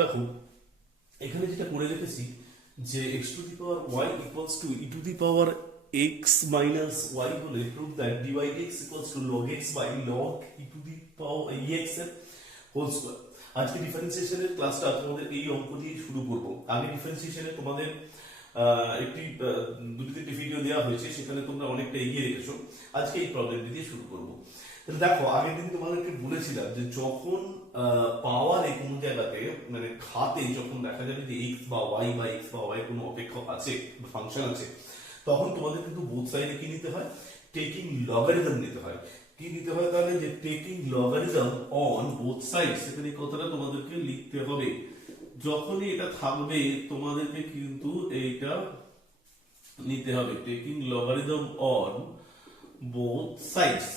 দেখো এখানে যেটা করে রেখেছি যে x to the power y equals to e to the power x minus y হলে prove that dy dx equals to log x by log e to the power ex এর whole square. আজকে ডিফারেন্সিয়েশনের ক্লাসটা তোমাদের এই অঙ্ক দিয়ে শুরু করব। আগে ডিফারেন্সিয়েশনে তোমাদের একটি দুটি তিনটি ভিডিও দেওয়া হয়েছে, সেখানে তোমরা অনেকটা এগিয়ে রেখেছো। আজকে এই প্রবলেমটি দিয়ে শুরু করব। তাহলে দেখো আগের দিন তোমাদেরকে বলেছিলাম যে যখন পাওয়ারে কোনো জায়গাতে মানে খাতে যখন দেখা যাবে যে x বা y কোনো অপেক্ষক আছে ফাংশন আছে, তখন তোমাদের কিন্তু বোথ সাইডে কি নিতে হয়, টেকিং লগারিদম নিতে হয়। কি নিতে হয় তাহলে, যে taking logarithm on both sides, সেখানে কথাটা তোমাদেরকে লিখতে হবে। যখনই এটা থাকবে তোমাদেরকে কিন্তু এইটা নিতে হবে, taking logarithm on both sides.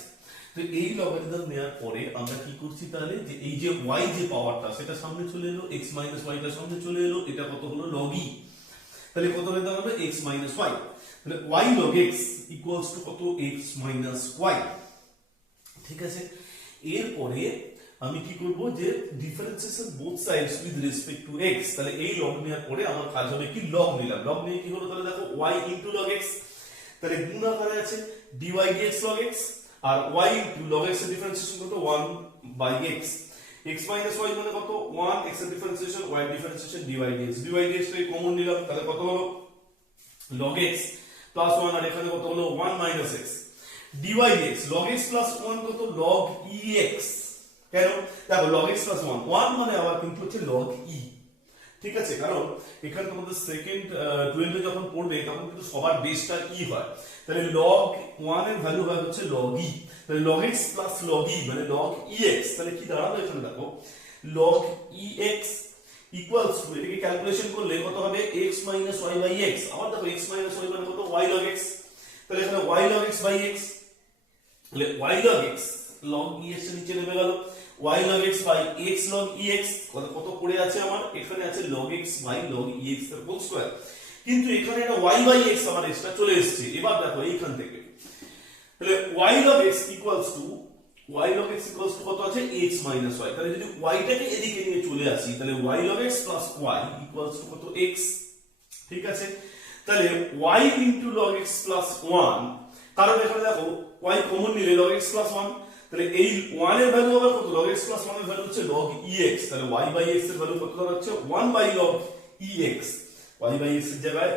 তো এই লগারিদম নেওয়ার পরে আমরা কি করছি তাহলে, যে এই যে y যে পাওয়ারটা সেটা সামনে চলে এলো, x মাইনাস y টা সামনে চলে এলো, এটা কত হলো log e। তাহলে কত হয়ে দাঁড়াবে x মাইনাস y। তাহলে y log x equals to কত, x মাইনাস y। ঠিক আছে, এরপরে আমি কি করব, যে differentiation both sides with respect to x। তাহলে এই লগ নেওয়ার পরে আমার কাজ হবে কি, লগ নিলাম। লগ নিয়ে কি হলো তাহলে দেখো y ইনটু log x, তাহলে গুণ আকারে আছে dy dx log x, আর y ইনটু log x এর ডিফারেন্সিয়েশন কত 1 by x। x minus y মানে কত 1, x এর ডিফারেন্সিয়েশন y এর differentiation dy dx। dy dx টাই কমন নিলাম, তাহলে কত হলো log x প্লাস 1, আর এখানে কত হলো 1 minus x। dy dx log x plus 1 কত log ex। কেন, দেখো log x প্লাস 1 মানে আবার কিন্তু হচ্ছে log e। ঠিক আছে, কারণ এখানে তোমাদের সেকেন্ড 12 এ যখন পড়বে তখন কিন্তু সবার বেসটা e হয়। তাহলে log 1 এর ভ্যালু হয় হচ্ছে log e। তাহলে log x plus log e মানে log ex। তাহলে কি দাঁড়াবে এখানে দেখো, log ex ইকুয়ালস টু, এটাকে ক্যালকুলেশন করলে কত হবে x minus y by x। আবার দেখো x মাইনাস y মানে কত y log x। তাহলে এখানে y log x by x, তাহলে y log x log ex এর নিচে নেমে গেল, y log x by x log ex। কত পড়ে আছে আমার, এখানে আছে log x by log ex এর হোল স্কয়ার। কিন্তু এখানে এটা y বাই x আমার এক্সট্রা চলে এসেছে। এবার দেখো এইখান থেকে, তাহলে y log x equals to কত আছে x মাইনাস y। তাহলে যদি y টাকে এদিকে নিয়ে চলে আসি, তাহলে y log x plus y equals to কত x। ঠিক আছে, তাহলে y into log x plus 1, কারণ এখানে দেখো y কমন নিলে log x প্লাস 1, তাহলে এই 1 এর ভ্যালু হবে কত, log x প্লাস 1 এর ভ্যালু হচ্ছে log ex। তাহলে y বাই x এর ভ্যালু কত দাঁড়াচ্ছে 1 by log ex। y by x এর জায়গায়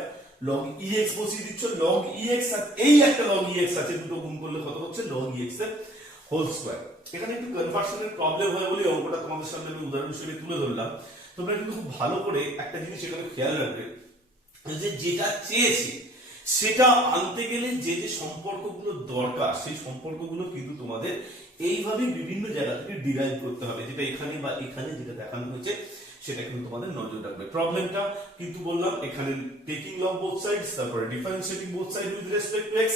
log ex বসিয়ে দিচ্ছ, log ex আর এই একটা log ex আছে, দুটো গুণ করলে কত হচ্ছে log ex এর হোল স্কয়ার। এখানে একটু কনভার্সনের প্রবলেম হয় বলে অঙ্কটা তোমাদের সামনে আমি উদাহরণ হিসেবে তুলে ধরলাম। তোমরা কিন্তু খুব ভালো করে একটা জিনিস এখানে খেয়াল রাখবে, যে যেটা চেয়েছে সেটা আনতে গেলে যে যে সম্পর্কগুলো দরকার, সেই সম্পর্কগুলো কিন্তু তোমাদের এইভাবে বিভিন্ন জায়গা থেকে ডিরাইভ করতে হবে। যেটা এখানে বা এখানে যেটা দেখানো হয়েছে সেটা কিন্তু তোমাদের নজর রাখবে। প্রবলেমটা কিন্তু বললাম এখানে টেকিং লগ বোথ সাইডস, তারপরে differentiating both side with respect to x।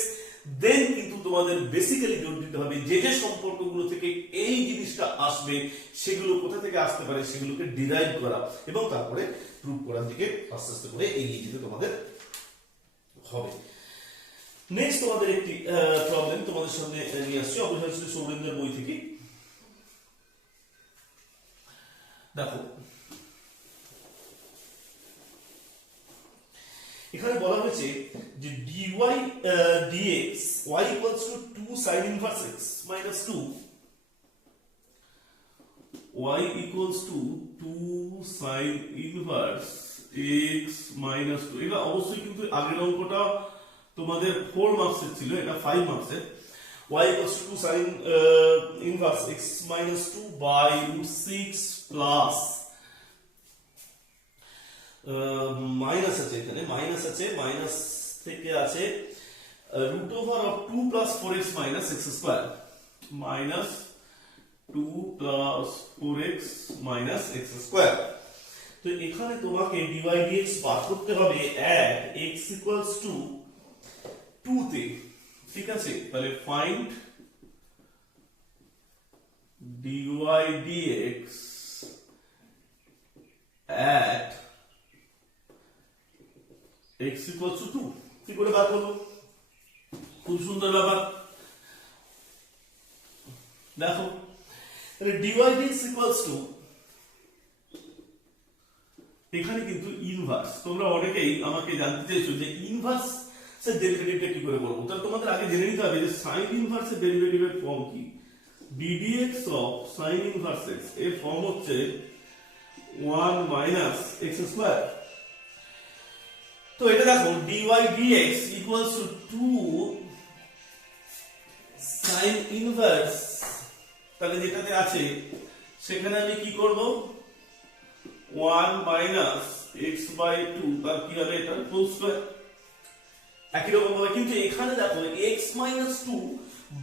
দেন কিন্তু তোমাদের বেসিক্যালি জোর দিতে হবে যে যে সম্পর্কগুলো থেকে এই জিনিসটা আসবে সেগুলো কোথা থেকে আসতে পারে সেগুলোকে ডিরাইভ করা, এবং তারপরে প্রুভ করার দিকে আস্তে আস্তে করে এগিয়ে যেতে তোমাদের হবে। নেক্সট তোমাদের একটি প্রবলেম তোমাদের সামনে নিয়ে আসছে, অবশ্যই সৌরেন্দ্রের বই থেকে। দেখো এখানে বলা হয়েছে যে dy dx y equals to 2 sin inverse x minus 2, y equals to 2 sin inverse x minus 2। এটা অবশ্যই কিন্তু আগের অঙ্কটা তোমাদের 4 মার্কসের ছিল, এটা 5 মার্কসের। y equals to 2 sin inverse x minus 2 by root 6 plus minus আছে, এখানে মাইনাস আছে, মাইনাস থেকে আছে root over of 2 plus 4x minus x square, minus 2 plus 4x minus x square. তো এখানে তোমাকে dy dx বার করতে হবে at x ইকুয়ালস টু 2 তে। ঠিক আছে, তাহলে find dy dx at x equals to 2। কি করে বার করব, খুব সুন্দর ব্যাপার। দেখো তাহলে dy dx equals to এখানে কিন্তু ইনভার্স, তোমরা অনেকেই আমাকে জানতে চাইছো যে ইনভার্স এর ডেরিভেটিভটা কি করে করব। তাহলে তোমাদের আগে জেনে নিতে হবে যে sin ইনভার্স এর ডেরিভেটিভের ফর্ম কি। ddx of sin inverse x এর ফর্ম হচ্ছে 1 মাইনাস x স্কয়ার। তো এটা দেখো dy dx equals to 2 sin inverse, তাহলে যেটাতে আছে সেখানে আমি কি করব 1 মাইনাস x বাই 2 তার কি হবে এটা হোল স্কয়ার। একই রকম ভাবে কিন্তু এখানে দেখো x মাইনাস 2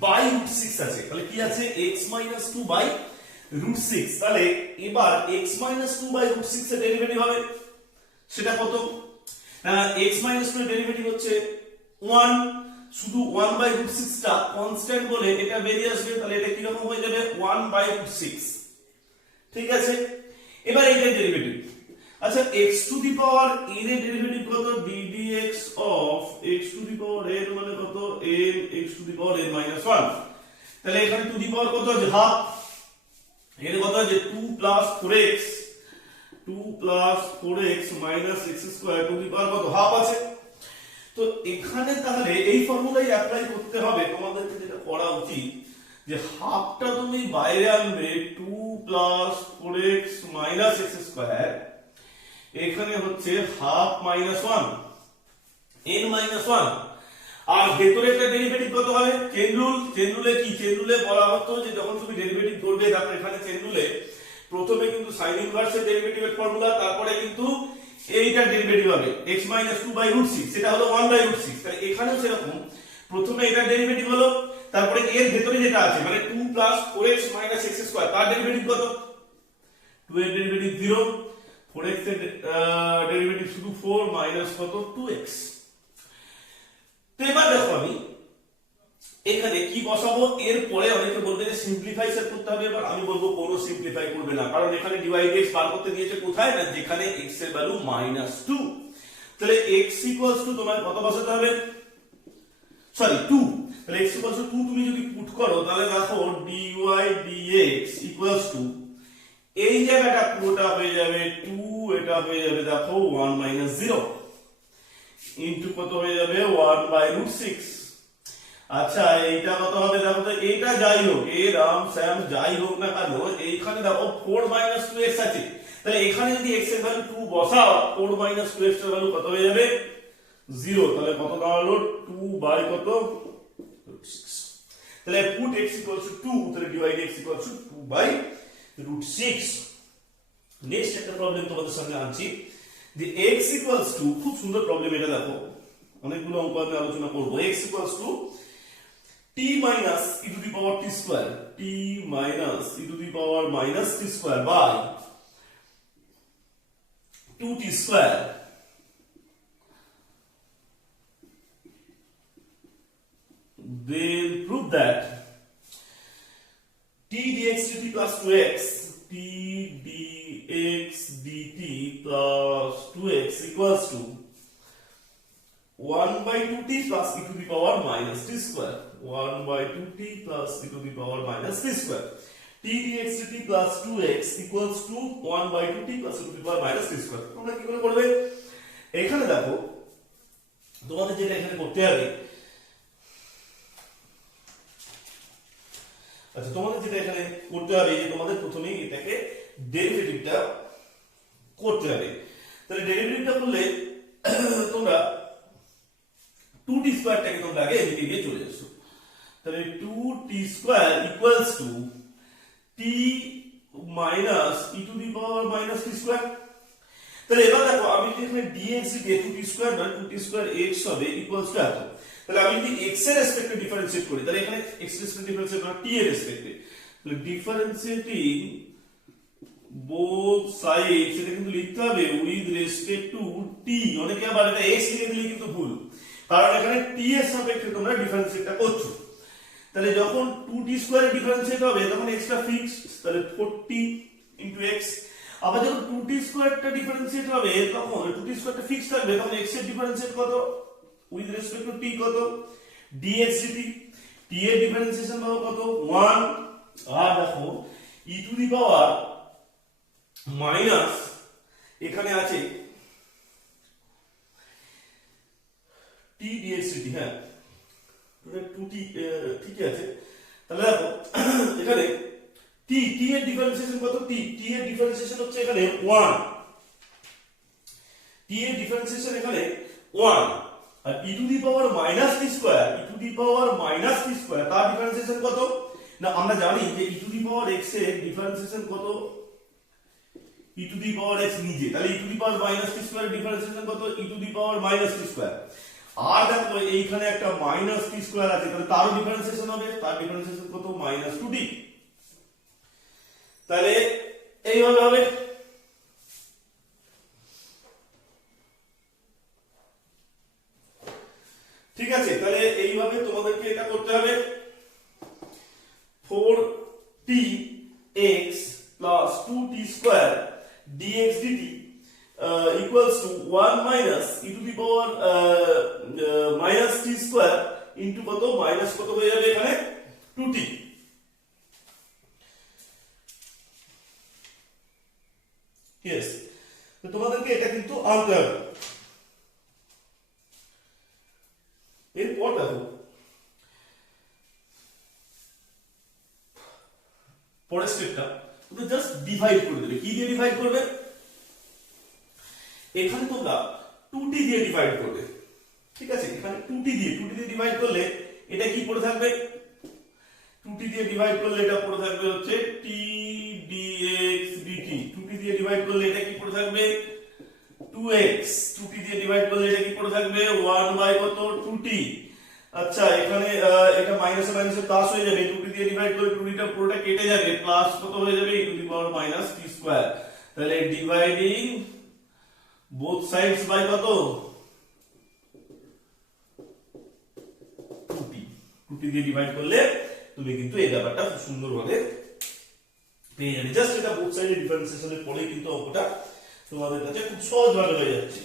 বাই রুট 6 আছে, তাহলে কি আছে x মাইনাস 2 বাই রুট 6। তাহলে এবার x মাইনাস 2 বাই রুট 6 এর ডেরিভেটিভ হবে সেটা কত, x মাইনাস 2 এর ডেরিভেটিভ হচ্ছে 1, শুধু 1 বাই রুট 6 টা কনস্ট্যান্ট বলে এটা বেরিয়ে আসবে, তাহলে এটা কি রকম হয়ে যাবে 1 বাই রুট 6। ঠিক আছে, এবার এটার ডেরিভেটিভ, আচ্ছা x to the power n এর ডেরিভেটিভ কত, ddx of x to the power n মানে কত n x to the power n minus 1। তাহলে এখানে টু দি পাওয়ার কত আছে হাফ, এর কত আছে 2 plus 4x, 2 plus 4x minus x square to the power কত হাফ আছে। তো এখানে তাহলে এই ফর্মুলাই অ্যাপ্লাই করতে হবে, তোমাদেরকে যেটা করা উচিত যে হাফটা তুমি বাইরে আনবে 2 plus 4x minus x square, এখানে হচ্ছে হাফ মাইনাস 1 n মাইনাস 1, আর ভেতরে একটা ডেরিভেটিভ কত হবে চেন রুল। চেন রুলে কি, চেন রুলে বলা হতো যে যখন তুমি ডেরিভেটিভ করবে তারপর এখানে চেন রুলে প্রথমে কিন্তু sin ইনভার্স এর ডেরিভেটিভের ফর্মুলা, তারপরে কিন্তু এইটার ডেরিভেটিভ হবে x মাইনাস 2 বাই রুট 6, সেটা হলো 1 বাই রুট 6। তাহলে এখানেও সেরকম প্রথমে এটার ডেরিভেটিভ হলো, তারপরে এর ভেতরে যেটা আছে মানে 2 plus 4x minus x square তার ডেরিভেটিভ কত, 2 এর ডেরিভেটিভ 0, 4x এর ডেরিভেটিভ শুধু 4 মাইনাস কত 2x। তো এবার দেখো আমি এখানে কি বসাবো, এর পরে অনেকে বলবে যে সিম্পলিফাই সেট করতে হবে, এবার আমি বলবো কোনো সিম্পলিফাই করবে না, কারণ এখানে dy dx বার করতে দিয়েছে কোথায় না যেখানে x এর ভ্যালু -2। তাহলে x ইকুয়ালস টু তোমার কত বসাতে হবে, সরি 2, তাহলে x ইকুয়ালস টু 2 তুমি যদি পুট করো তাহলে দেখো dy dx ইকুয়ালস টু এই জায়গাটা পুরোটা হয়ে যাবে 2, এটা হয়ে যাবে দেখো 1 0 ইনটু কত হয়ে যাবে 1 বাই রুট 6। আচ্ছা এইটা কত হবে দেখো, তো এইটা যাই হোক এ রাম স্যাম যাই হোক না কেন এইখানে দেখো 4 2x আছে, তাহলে এখানে যদি x এর ভ্যালু 2 বসাও 4 2x এর ভ্যালু কত হয়ে যাবে 0, তাহলে কত দাঁড়ালো 2 বাই কত রুট 6। তাহলে পুট x ইকুয়ালস টু 2, তাহলে dy dx equals to 2 by root 6। Next একটা প্রবলেম তোমাদের সামনে আনছি যে x ইকুয়ালস টু, খুব সুন্দর প্রবলেম এটা দেখো, অনেকগুলো অঙ্ক আমি আলোচনা করব। x equals to t minus e to the power t square, t minus e to the power minus t square by 2t square, then prove that t dx dt plus 2x, t dx dt plus 2x equals to 1 by 2t plus e to the power minus t square, 1 by 2t plus e to the power minus t square, t dx dt plus 2x equals to 1 by 2t plus e to the power minus t square। তোমরা কি করে করবে, এখানে দেখো তোমাদের যেটা এখানে করতে হবে, আচ্ছা তোমাদের যেটা এখানে করতে হবে যে তোমাদের প্রথমেই এটাকে ডেরিভেটিভটা করতে হবে। তাহলে ডেরিভেটিভটা করলে তোমরা 2t স্কয়ারটাকে তোমরা আগে এদিকে গিয়ে চলে আসো, তাহলে 2t square equals to t minus e to the power minus t square. তাহলে এবার দেখো আমি যদি এখানে dx কে 2t স্কয়ার না 2t স্কয়ার x হবে ইকুয়ালস টু এত, তাহলে আমি যদি x এর রেসপেক্টে ডিফারেন্সিয়েট করি তাহলে এখানে x এর রেসপেক্টে ডিফারেন্সিয়েট না t এর রেসপেক্টে, তাহলে ডিফারেন্সিয়েটিং বোথ সাইডস এটা কিন্তু লিখতে হবে উইথ রেসপেক্ট টু t। অনেকে আবার এটা x লিখে দিলে কিন্তু ভুল, কারণ এখানে t এর সাপেক্ষে তোমরা ডিফারেন্সিয়েটটা করছো। তাহলে যখন 2t স্কয়ার এর ডিফারেন্সিয়েট হবে তখন x টা ফিক্সড, তাহলে 4t x, আবার যখন 2t স্কয়ারটা ডিফারেন্সিয়েট হবে তখন 2t স্কয়ারটা ফিক্সড থাকবে, তখন x এর ডিফারেন্সিয়েট কত উইথ রেসপেক্ট টু t কত dx dt, t এর ডিফারেন্সিয়েশন পাবো কত 1, আর দেখো e to the power minus এখানে আছে t dx dt, হ্যাঁ 2t, ঠিকই আছে। তাহলে দেখো এখানে t এর ডিফারেন্সিয়েশন কত? t এর ডিফারেন্সিয়েশন হচ্ছে এখানে 1, t এর ডিফারেন্সিয়েশন এখানে 1, আর e to the power minus t square, e to the power minus t square তার ডিফারেন্সিয়েশন কত না? আমরা জানি যে e to the power x এর ডিফারেন্সিয়েশন কত, e to the power x নিজে, তাহলে e to the power minus t square এর ডিফারেন্সিয়েশন কত? e to the power minus t square. আর দেখো এইখানে একটা মাইনাস t স্কয়ার আছে, তাহলে তার ডিফারেন্সিয়েশন হবে, তার ডিফারেন্সিয়েশন কত? Minus 2t। তাহলে এইভাবে হবে। ঠিক আছে, তাহলে এইভাবে তোমাদেরকে এটা করতে হবে। 4tx plus 2t square dx dt equals to 1 minus e to the power minus t square into কত? মাইনাস কত হয়ে যাবে এখানে? 2t। यस, তো তোমাদেরকে এটা কিন্তু আনতে হবে। এরপর দেখো পরের স্টেপটা, তো জাস্ট ডিভাইড করে দেবে। কি দিয়ে ডিভাইড করবে? এখানে তোমরা 2t দিয়ে ডিভাইড করবে, ঠিক আছে? এখানে 2t দিয়ে ডিভাইড করলে এটা কি পড়ে থাকবে? 2t দিয়ে ডিভাইড করলে এটা পড়ে থাকবে হচ্ছে t dx dt। 2t দিয়ে ডিভাইড করলে এটা কি পড়ে থাকবে? 2x। 2t দিয়ে ডিভাইড করলে এটা কি পড়ে থাকবে? 1 বাই কত? 2t। আচ্ছা, এখানে এটা মাইনাসে মাইনাসে প্লাস হয়ে যাবে, 2t দিয়ে ডিভাইড করলে 2t টা পুরোটা কেটে যাবে, প্লাস কত হয়ে যাবে? e to the power minus t square. তাহলে ডিভাইডিং both sides by কত? 2t। 2t দিয়ে ডিভাইড করলে তুমি কিন্তু এই ব্যাপারটা খুব সুন্দরভাবে পেয়ে যাবে। জাস্ট এটা both side এর ডিফারেন্সিয়েশনের পরেই কিন্তু অঙ্কটা তোমাদের কাছে খুব সহজভাবে হয়ে যাচ্ছে।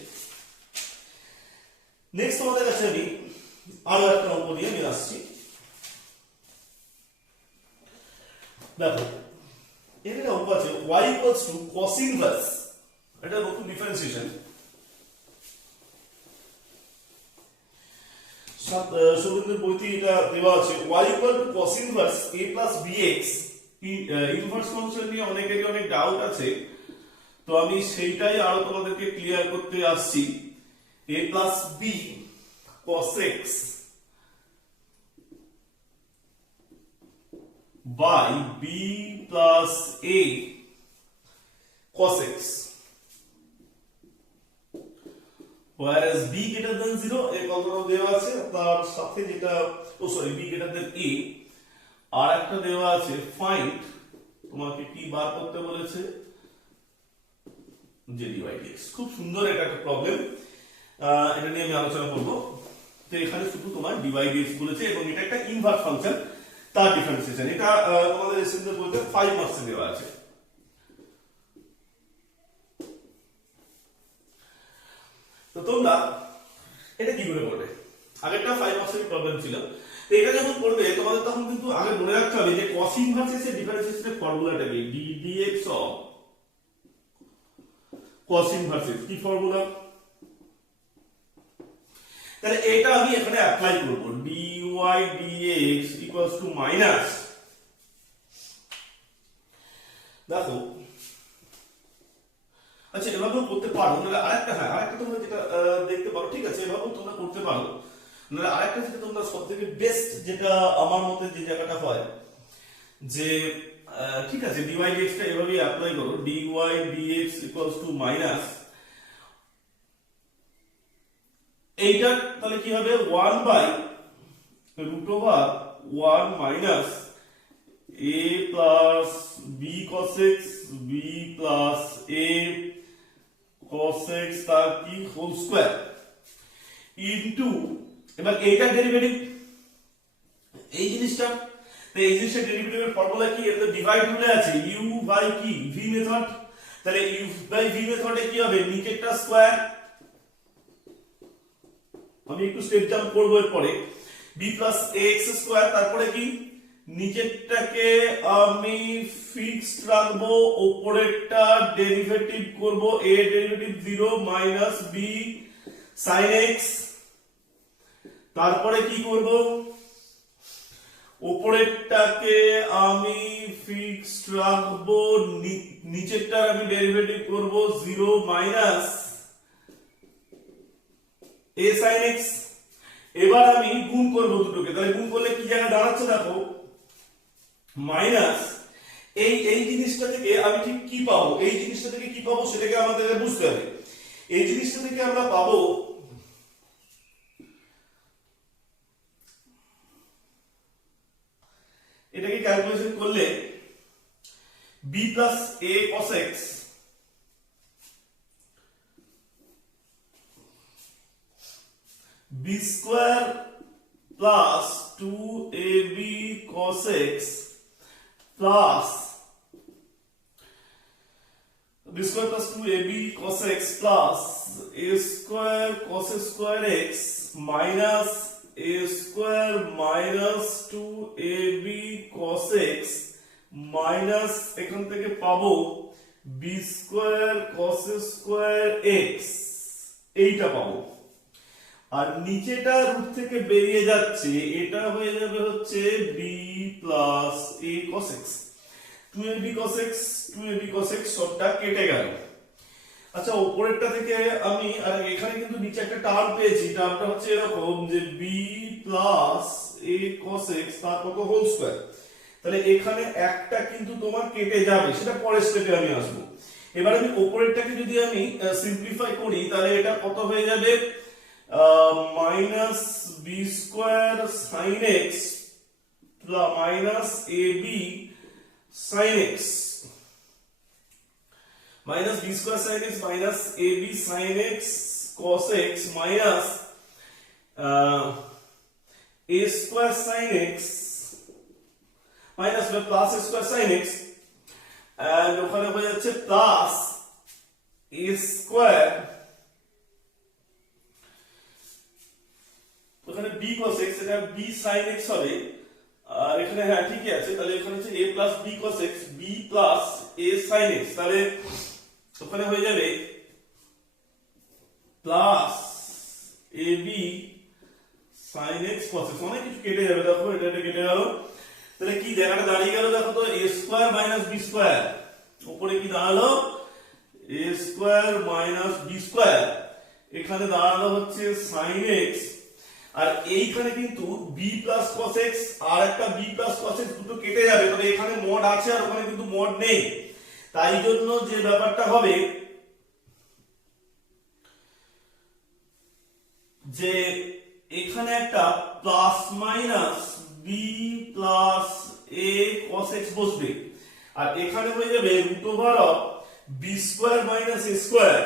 নেক্সট তোমাদের কাছে আমি আরো একটা অঙ্ক নিয়ে নিয়ে আসছি। দেখো এর একটা অঙ্ক আছে y equals to cos inverse, এটা নতুন ডিফারেন্সিয়েশন। সৌগন্ধির বইতে এটা দেওয়া আছে y equal to cos inverse a plus bx। Inverse function নিয়ে অনেকেরই অনেক ডাউট আছে, তো আমি সেইটাই আরো তোমাদেরকে ক্লিয়ার করতে আসছি। a plus b cos x by b plus a cos x, whereas b greater than 0 এই কলমটা দেওয়া আছে, তার সাথে যেটা b greater than a আর একটা দেওয়া আছে ফাইন্ড, তোমাকে কি বার করতে বলেছে? যে dy dx। খুব সুন্দর এটা একটা প্রবলেম, এটা নিয়ে আমি আলোচনা করব। তো এখানে শুধু তোমার dy dx বলেছে এবং এটা একটা ইনভার্স ফাংশন, তার ডিফারেন্সিয়েশন। এটা তোমাদের এসএমএস বইতে 5 মার্কস দেওয়া আছে। তো তোমরা এটা কি করে করবে? আগেরটা 5 মার্কসের প্রবলেম ছিল, তো এটা যখন করবে তোমাদের তখন কিন্তু আগে মনে রাখতে হবে যে cos ইনভার্স এর ডিফারেন্সিয়েশনের ফর্মুলাটা কি? d dx of cos inverse কি ফর্মুলা? তাহলে এটা আমি এখানে অ্যাপ্লাই করব, dy dx equals to minus, দেখো আচ্ছা এভাবেও করতে পারো, নাহলে আরেকটা, হ্যাঁ আরেকটা তোমরা যেটা দেখতে পারো, ঠিক আছে এভাবেও তোমরা করতে পারো, নাহলে আরেকটা যেটা তোমরা সবথেকে বেস্ট যেটা আমার মতে যে জায়গাটা হয় যে ঠিক আছে dy dx টা এভাবেই অ্যাপ্লাই করো, dy dx equals to minus, এইটা তাহলে কি হবে? 1 by root over 1 minus a plus b cos x b plus a cos x তার কি হোল স্কয়ার ইনটু, এবার এইটা ডেরিভেটিভ, এই জিনিসটা, তো এই জিনিসের ডেরিভেটিভের ফর্মুলা কি? এর তো ডিভাইড রুলে আছে u বাই কি v মেথড, তাহলে u বাই v মেথডে কি হবে? নিচেরটা স্কয়ার, আমি একটু স্টেপ জাম্প করব এর পরে b প্লাস ax স্কয়ার, তারপরে কি নিচেরটাকে আমি ফিক্সড রাখবো, উপরেরটা ডেরিভেটিভ করব, a derivative 0 minus b sin x। তারপরে কি করব, উপরেরটাকে আমি ফিক্সড রাখবো, নিচেরটার আমি ডেরিভেটিভ করব 0 মাইনাস a sin x। এবার আমি গুণ করব দুটোকে, তাহলে গুণ করলে কি জায়গা দাঁড়াচ্ছে দেখো, মাইনাস এই জিনিসটা থেকে আমি ঠিক কি পাবো, এই জিনিসটা থেকে কি পাবো সেটাকে আমাদের বুঝতে হবে। এই জিনিসটা থেকে আমরা পাবো এটাকে ক্যালকুলেশন করলে b plus a cos x b square plus 2ab cos x plus b square plus 2ab cos x plus a square cos square x minus a square minus 2ab cos x minus এখান থেকে পাবো b square cos square x, এইটা পাবো। আর নিচেটা root থেকে বেরিয়ে যাচ্ছে, এটা হয়ে যাবে হচ্ছে b plus a cos x, 2ab cos x 2ab cos x সবটা কেটে গেল। আচ্ছা উপরেরটা থেকে আমি, আর এখানে কিন্তু নিচে একটা টার্ম পেয়েছি, টার্মটা হচ্ছে এরকম যে b plus a cos x তার কত হোল স্কয়ার, তাহলে এখানে একটা কিন্তু তোমার কেটে যাবে, সেটা পরের স্টেপে আমি আসবো। এবার আমি উপরেরটাকে যদি আমি সিম্পলিফাই করি তাহলে এটা কত হয়ে যাবে, minus B square sine X minus A B sine X, minus B square sine X minus A B sine X cos X minus A square sine X minus plus A square sine X, and ওখানে হয়ে যাচ্ছে plus A square, ওখানে b cos x, এটা b sin x হবে, আর এখানে হ্যাঁ ঠিকই আছে, তাহলে এখানে হচ্ছে a plus b cos x b plus a sin x, তাহলে ওখানে হয়ে যাবে plus ab sin x cos x, অনেক কিছু কেটে যাবে, দেখো এটা কেটে গেল, তাহলে কি জায়গাটা দাঁড়িয়ে গেল দেখো তো, a square minus b square, উপরে কি দাঁড়ালো a square minus b square, এখানে দাঁড়ালো হচ্ছে sin x, আর এইখানে কিন্তু b plus cos x আর একটা b plus cos x দুটো কেটে যাবে, তবে এখানে মড আছে আর ওখানে কিন্তু মড নেই, তাই জন্য যে ব্যাপারটা হবে যে এখানে একটা plus minus b plus a cos x বসবে, আর এখানে হয়ে যাবে root over of b square minus a square,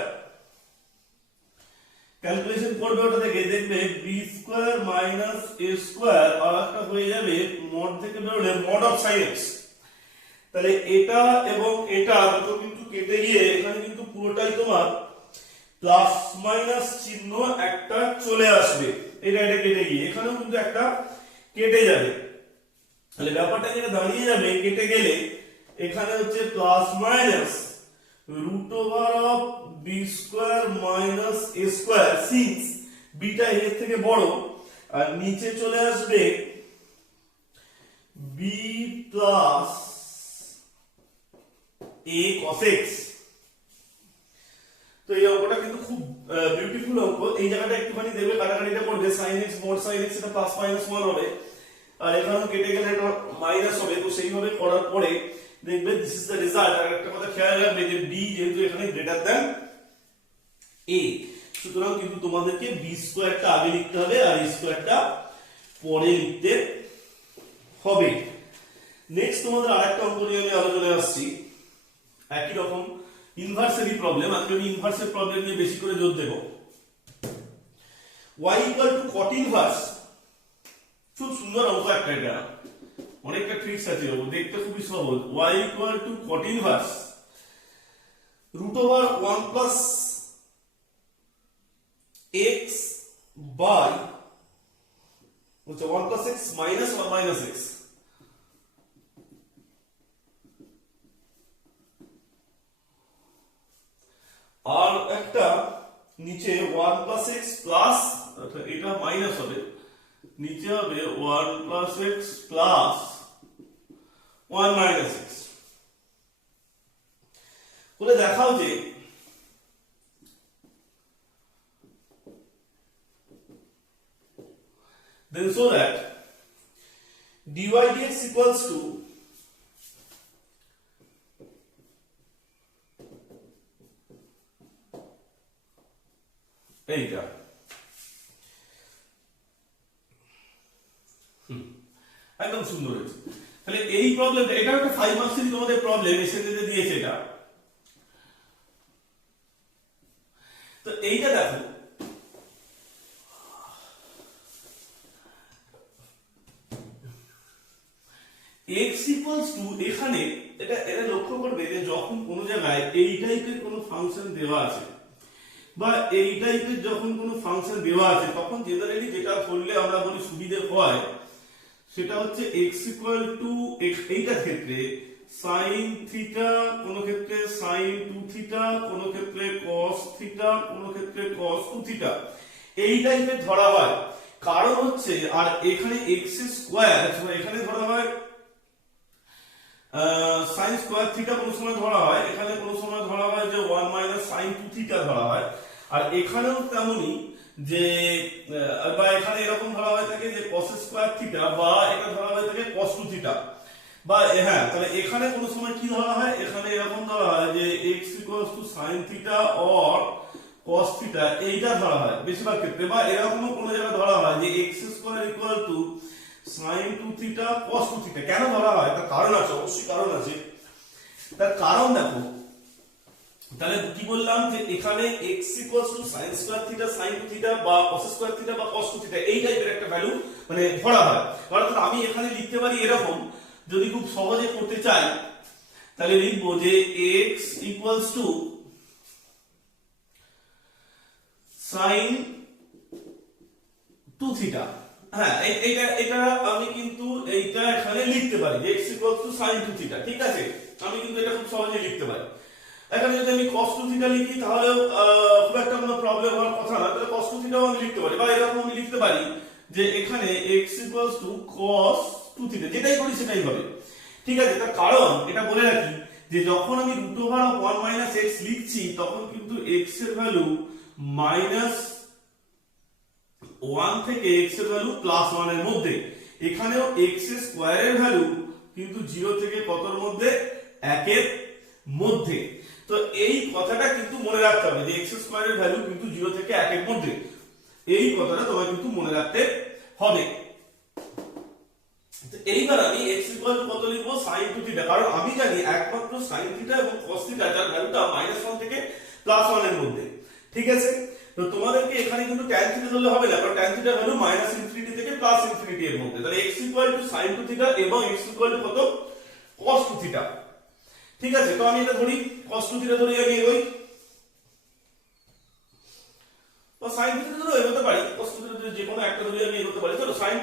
calculation করবে ওটা থেকে দেখবে b square minus a square, আর একটা হয়ে যাবে মড থেকে বেরোলে মড অফ sin x, তাহলে এটা এবং এটা দুটো কিন্তু কেটে গিয়ে এখানে কিন্তু পুরোটাই তোমার প্লাস মাইনাস চিহ্ন একটা চলে আসবে, এটা কেটে গিয়ে এখানেও কিন্তু একটা কেটে যাবে, তাহলে ব্যাপারটা যেটা দাঁড়িয়ে যাবে কেটে গেলে এখানে হচ্ছে plus minus root over of b square minus a square, since b টা এর থেকে বড়, আর নিচে চলে আসবে b plus a cos x। তো এই অঙ্কটা কিন্তু খুব বিউটিফুল অঙ্ক, এই জায়গাটা একটুখানি দেখবে কাটাকাটিটা করবে, sin x mod sin x এটা প্লাস মাইনাস 1 হবে, আর এখানেও কেটে গেলে এটা মাইনাস হবে, তো সেইভাবে করার পরে দেখবে দিস ইজ দ্য রেজাল্ট। আর একটা কথা খেয়াল রাখবে যে b যেহেতু এখানে গ্রেটার দ্যান a, সুতরাং কিন্তু তোমাদেরকে b স্কয়ারটা আগে লিখতে হবে আর a স্কয়ারটা পরে লিখতে হবে। নেক্সট তোমাদের আরেকটা অঙ্ক নিয়ে আমি আলোচনায় আসছি, একই রকম ইনভার্সেরই প্রবলেম, আজকে আমি ইনভার্সের প্রবলেম নিয়ে বেশি করে জোর দেব। y equal to cot inverse, খুব সুন্দর অঙ্ক একটা, এটা অনেকটা ট্রিক্স আছে, দেখতে খুবই সহজ। y equal to cot inverse root over 1 plus x by 1 plus x minus 1 minus x, একটা নিচে 1 প্লাস এক্স প্লাস, এটা মাইনাস হবে, নিচে হবে 1 plus x plus 1 minus x. বলে দেখাও যে then so that dy dx equals to এইটা। একদম সুন্দর হয়েছে। তাহলে এই প্রবলেমটা, এটা একটা 5 মার্কসেরই তোমাদের প্রবলেম এসএতে দিয়েছে এটা। তো এইটা দেখো, x equals to, এখানে এটা লক্ষ্য করবে যে যখন কোনো জায়গায় এই টাইপের কোনো ফাংশন দেওয়া আছে বা এই টাইপের যখন কোনো ফাংশন দেওয়া আছে, তখন জেনারেলি যেটা করলে আমরা বলি সুবিধে হয় সেটা হচ্ছে x equal to, এইটার ক্ষেত্রে sin থিটা, কোন ক্ষেত্রে sin 2 থিটা, কোন ক্ষেত্রে cos থিটা, কোন ক্ষেত্রে cos 2 থিটা, এই টাইপের ধরা হয়। কারণ হচ্ছে, আর এখানে x স্কয়ার, এখানে ধরা হয় sin স্কয়ার থিটা কোন সময় ধরা হয়, এখানে কোন সময় ধরা হয় যে 1 মাইনাস sin 2 থিটা ধরা হয়, আর এখানেও তেমনি যে, বা এখানে এরকম ধরা হয় থাকে যে cos স্কয়ার থিটা, বা এটা ধরা হয় থাকে cos 2 থিটা, বা হ্যাঁ, তাহলে এখানে কোন সময় কি ধরা হয়, এখানে এরকম ধরা হয় যে x equals to sin theta or cos theta, এইটা ধরা হয় বেশিরভাগ ক্ষেত্রে, বা এরকম কোন জায়গায় ধরা হয় যে x square equal to sin 2 theta cos 2 theta. কেন ধরা হয় তার কারণ আছে, অবশ্যই কারণ আছে। তার কারণ দেখো, তাহলে কি বললাম যে এখানে x equals to sin square theta sin 2 theta বা cos স্কয়ার থিটা বা cos 2 থিটা, এই টাইপের একটা ভ্যালু মানে ধরা হয়। অর্থাৎ আমি এখানে লিখতে পারি এরকম, যদি খুব সহজে করতে চাই তাহলে লিখবো যে x equals to sin 2 theta. হ্যাঁ, এটা আমি কিন্তু এইটা এখানে লিখতে পারি যে x equals to sin 2 theta, ঠিক আছে, আমি কিন্তু এটা খুব সহজে লিখতে পারি। এখানে যদি আমি cos 2 থিটা লিখি তাহলে খুব একটা কোনো প্রবলেম হওয়ার কথা না, তাহলে cos 2 থিটাও আমি লিখতে পারি, বা এরকম আমি লিখতে পারি যে এখানে x equals to cos 2 theta, যেটাই করি সেটাই হবে, ঠিক আছে। তার কারণ এটা বলে রাখি যে যখন আমি root over of 1 minus x লিখছি, তখন কিন্তু x এর ভ্যালু মাইনাস 1 থেকে x এর ভ্যালু প্লাস 1 এর মধ্যে, এখানেও x এর স্কয়ারের ভ্যালু কিন্তু 0 থেকে কতর মধ্যে, 1 এর মধ্যে। তো এই কথাটা কিন্তু মনে রাখতে হবে যে x স্কয়ারের ভ্যালু কিন্তু 0 থেকে 1 এর মধ্যে, এই কথাটা তোমায় কিন্তু মনে রাখতে হবে। তো এইবার আমি x ইকুয়াল টু কত লিখবো, sin 2 থিটা, কারণ আমি জানি একমাত্র sin থিটা এবং cos থিটা যার ভ্যালুটা -1 থেকে +1 এর মধ্যে, ঠিক আছে। তো তোমাদেরকে এখানে কিন্তু tan থিটা ধরলে হবে না, কারণ tan থিটার ভ্যালু -∞ থেকে +∞ এর মধ্যে। তাহলে x equal to sin 2 theta এবং x ইকুয়াল টু কত, cos 2 থিটা, ঠিক আছে। তো আমি এটা ধরি, cos 2 থিটা ধরি আমি এগোই, বা sin 2 থিটা ধরে এগোতে পারি, cos 2 থিটা ধরে যে কোনো একটা ধরে আমি এগোতে পারি। চলো sin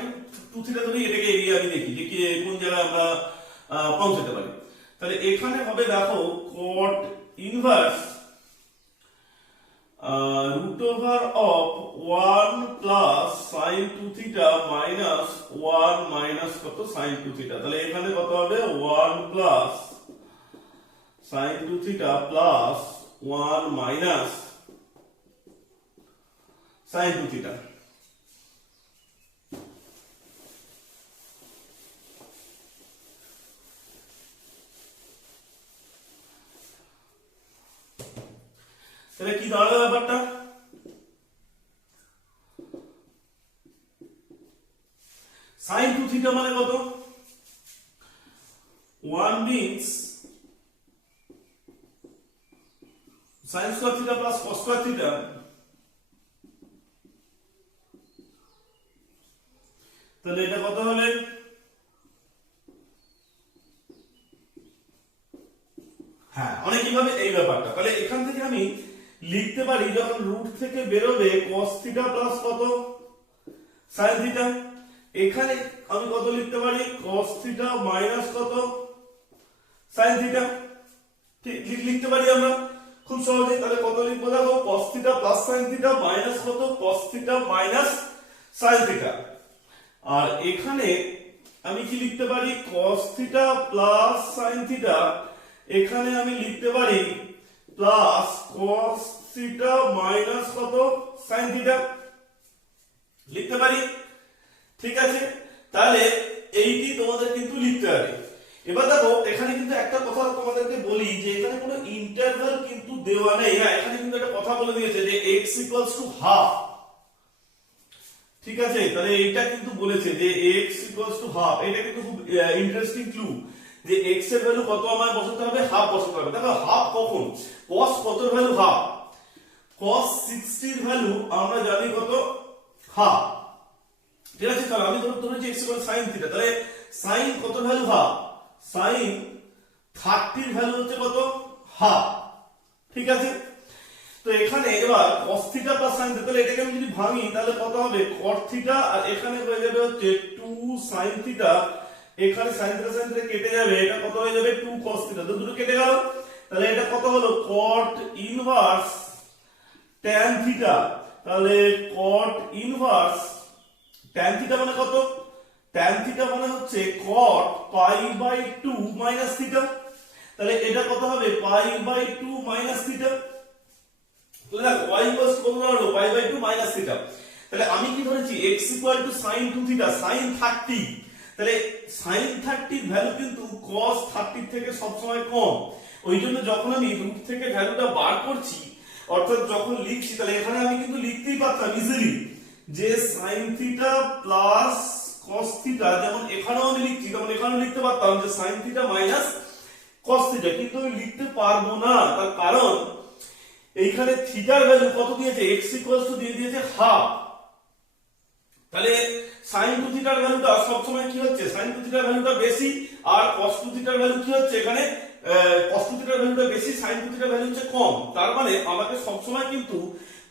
2 থিটা ধরে এটাকে এগিয়ে আমি দেখি যে কি কোন জায়গায় আমরা পৌঁছাতে পারি। তাহলে এখানে হবে দেখো cot inverse root over of 1 plus sin 2 theta minus 1 minus কত sin 2 theta, তাহলে এখানে কত হবে 1 plus sin 2 theta plus 1 minus sin 2 theta। তাহলে কি দাঁড়ালো ব্যাপারটা, sin 2 থিটা মানে কত, 1 means sin square theta plus cos square theta, তাহলে এটা কত হলে, হ্যাঁ অনেকই ভাবে এই ব্যাপারটা। তাহলে এখান থেকে আমি লিখতে পারি যখন রুট থেকে বেরোবে cos থিটা প্লাস কত sin থিটা, এখানে আমি কত লিখতে পারি cos থিটা মাইনাস কত sin থিটা, ঠিক লিখতে পারি আমরা। খুব সহজেই তাহলে কত লিখবো দেখো cos theta plus sin theta minus কত cos theta minus sin theta. আর এখানে আমি কি লিখতে পারি cos theta plus sin theta, এখানে আমি লিখতে পারি প্লাস cos থিটা মাইনাস কত sin থিটা লিখতে পারি। ঠিক আছে, তাহলে এইটি তোমাদের কিন্তু লিখতে হবে। এবার দেখো এখানে কিন্তু একটা কথা তোমাদেরকে বলি যে এখানে কোনো ইন্টারভাল কিন্তু দেওয়া নেই। হ্যাঁ, এখানে কিন্তু একটা কথা বলে দিয়েছে যে x ইকুয়ালস টু হাফ। ঠিক আছে, তাহলে এইটা কিন্তু বলেছে যে x ইকুয়ালস টু হাফ। এটা কিন্তু খুব ইন্টারেস্টিং ক্লু যে x এর ভ্যালু কত আমায় বসাতে হবে, হাফ বসাতে হবে। দেখো হাফ কখন, cos কত ভ্যালু হাফ, cos 60 এর ভ্যালু আমরা জানি কত হাফ। ঠিক আছে, তাহলে আমি ধরেছি x ইকুয়াল sin থিটা, তাহলে sin কত ভ্যালু হাফ, sin 30 এর ভ্যালু হচ্ছে কত হাফ। ঠিক আছে, তো এখানে এবার cos theta plus sin theta, তাহলে এটাকে আমি যদি ভাঙি তাহলে কত হবে cot থিটা, আর এখানে হয়ে যাবে হচ্ছে 2 sin থিটা, এখানে sin থিটা কেটে যাবে, এটা কত হয়ে যাবে 2 cos থিটা, তো দুটো কেটে গেল। তাহলে এটা কত হলো cot ইনভার্স tan থিটা, তাহলে cot ইনভার্স tan থিটা মানে কত, tan থিটা মানে হচ্ছে cot pi by 2 minus theta, তাহলে এটা কত হবে পাই বাই 2 মাইনাস থিটা। তাহলে দেখো y ইকুয়ালস কত দাঁড়ালো পাই বাই 2 মাইনাস থিটা। তাহলে আমি কি ধরেছি x equal to sin 2 theta sin 30, তাহলে sin 30 এর ভ্যালু কিন্তু cos 30 থেকে সব সময় কম। ওই জন্য যখন আমি রুট থেকে ভ্যালুটা বার করছি, অর্থাৎ যখন লিখছি, তাহলে এখানে আমি কিন্তু লিখতেই পারতাম ইজিলি যে sin theta plus cos theta, যেমন এখানেও আমি লিখছি তেমন এখানেও লিখতে পারতাম যে sin theta minus cos theta, কিন্তু আমি লিখতে পারবো না। তার কারণ এইখানে থিটার ভ্যালু কত দিয়েছে, x ইকুয়ালস টু দিয়ে দিয়েছে হাফ। তাহলে sin 2 থিটার ভ্যালুটা সব সময় কি হচ্ছে, sin 2 থিটার ভ্যালুটা বেশি, আর cos 2 থিটার ভ্যালু কি হচ্ছে এখানে cos 2 থিটার ভ্যালুটা বেশি, sin 2 থিটার ভ্যালু হচ্ছে কম। তার মানে আমাকে সব সময় কিন্তু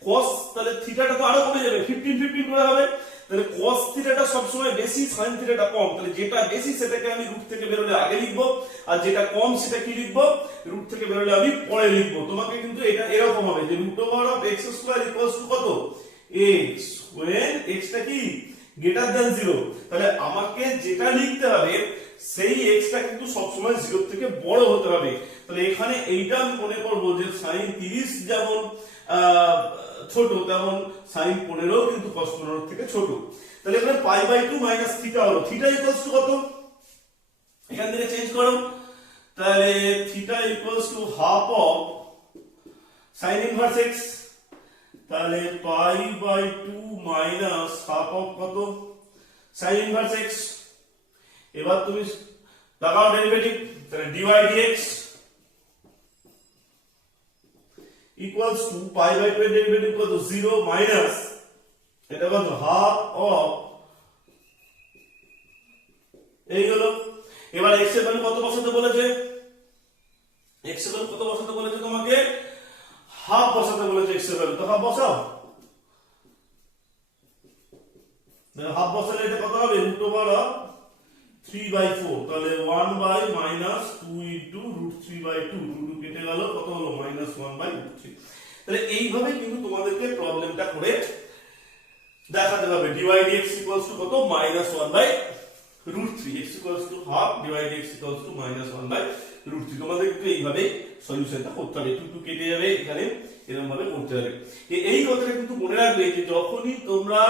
cos, তাহলে থিটাটা তো আরো কমে যাবে, 15 করে হবে। তাহলে cos থিটাটা সব সময় বেশি, sin থিটাটা কম। তাহলে যেটা বেশি সেটাকে আমি রুট থেকে বেরোলে আগে লিখবো, আর যেটা কম সেটা কি লিখবো, রুট থেকে বেরোলে আমি পরে লিখবো। তোমাকে কিন্তু এটা এরকম হবে যে root over of x square equals to কত x when x টা কি গ্রেটার দ্যান 0। তাহলে আমাকে যেটা লিখতে হবে সেই x টা কিন্তু সব সময় 0 থেকে বড় হতে হবে। তাহলে এখানে এইটা আমি মনে করব যে sin 30 যেমন ছোট, তেমন sin 15 কিন্তু cos 15 থেকে ছোট। তাহলে এখানে পাই বাই 2 মাইনাস থিটা হলো, থিটা ইকুয়ালস টু কত, এখান থেকে চেঞ্জ করো, তাহলে theta equals to half of sin inverse x, তাহলে pi by 2 minus half of কত sin ইনভার্স x। এবার তুমি লাগাও ডেরিভেটিভ, তাহলে dy dx equals to pi by 2 এর ডেরিভেটিভ কত 0 মাইনাস এটা কত হাফ অফ এই হলো। এবার x এর ভ্যালু কত বসাতে বলেছে, x এর ভ্যালু কত বসাতে বলেছে তোমাকে, হাফ বসাতে বলেছে x এর ভ্যালু, তো হাফ বসাও। হাফ বসালে এটা কত হবে রুট ওভার অফ 3/4, তাহলে 1 বাই মাইনাস 2 ইনটু রুট 3/2, 2 কেটে গেল, কত হলো মাইনাস 1/3। তাহলে এইভাবে কিন্তু তোমাদেরকে প্রবলেমটা করে দেখাতে হবে dy dx ইকুয়ালস টু কত minus 1/√3, x equals to half dy dx equals to minus 1/√3। তোমাদের কিন্তু এইভাবে সলিউশনটা করতে হবে, 2 কেটে যাবে, এখানে এরকম ভাবে করতে হবে। এই কথাটা কিন্তু মনে রাখবে যে যখনই তোমরা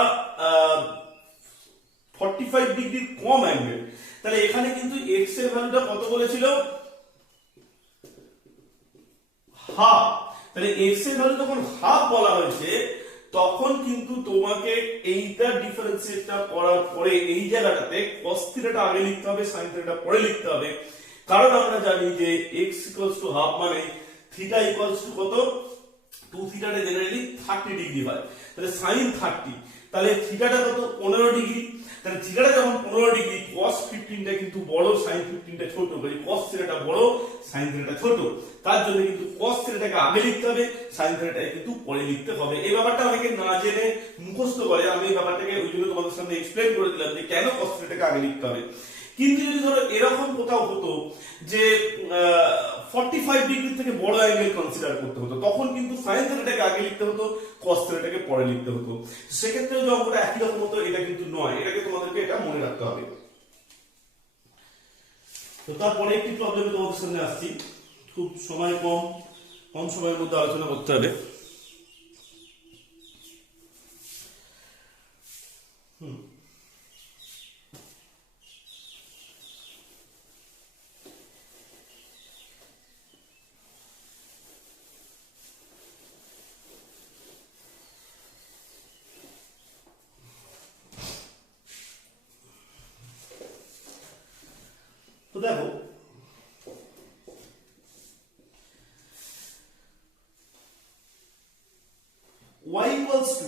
45 ডিগ্রি কম অ্যাঙ্গেল, তাহলে এখানে কিন্তু x এর ভ্যালুটা কত বলেছিল হাফ, তাহলে x এর ভ্যালু যখন হাফ বলা হয়েছে তখন কিন্তু তোমাকে এইটা ডিফারেন্সিয়েটটা করার পরে এই জায়গাটাতে cos থিটাটা আগে লিখতে হবে, sin থিটাটা পরে লিখতে হবে। কারণ আমরা জানি যে x ইকুয়ালস টু হাফ মানে থিটা ইকুয়ালস টু কত 2 থিটাটা জেনারেলি 30 ডিগ্রি হয়, তাহলে sin 30, তাহলে থিটাটা কত 15 ডিগ্রি, তাহলে থিটাটা যখন 15 ডিগ্রি cos 15টা কিন্তু বড়, sin 15টা ছোট, মানে cos থিটাটা বড়, sin থিটাটা ছোট। তার জন্য কিন্তু cos থিটাটাকে আগে লিখতে হবে, sin থিটাটাকে কিন্তু পরে লিখতে হবে। এই ব্যাপারটা অনেকে না জেনে মুখস্থ করে, আমি এই ব্যাপারটাকে ওই জন্য তোমাদের সামনে এক্সপ্লেইন করে দিলাম যে কেন cos থিটাটাকে আগে লিখতে হবে। কিন্তু যদি ধরো এরকম কোথাও হতো যে 45 ডিগ্রি থেকে বড় অ্যাঙ্গেল কনসিডার করতে হতো, তখন কিন্তু সাইন থিটাটাকে আগে লিখতে হতো, কস থিটাটাকে পরে লিখতে হতো। সেক্ষেত্রে যে অঙ্কটা একই রকম হতো এটা কিন্তু নয়, এটাকে তোমাদেরকে এটা মনে রাখতে হবে। তো তারপরে একটি প্রবলেম তোমাদের সামনে আসছি, খুব সময় কম সময়ের মধ্যে আলোচনা করতে হবে। তো দেখো y equals to,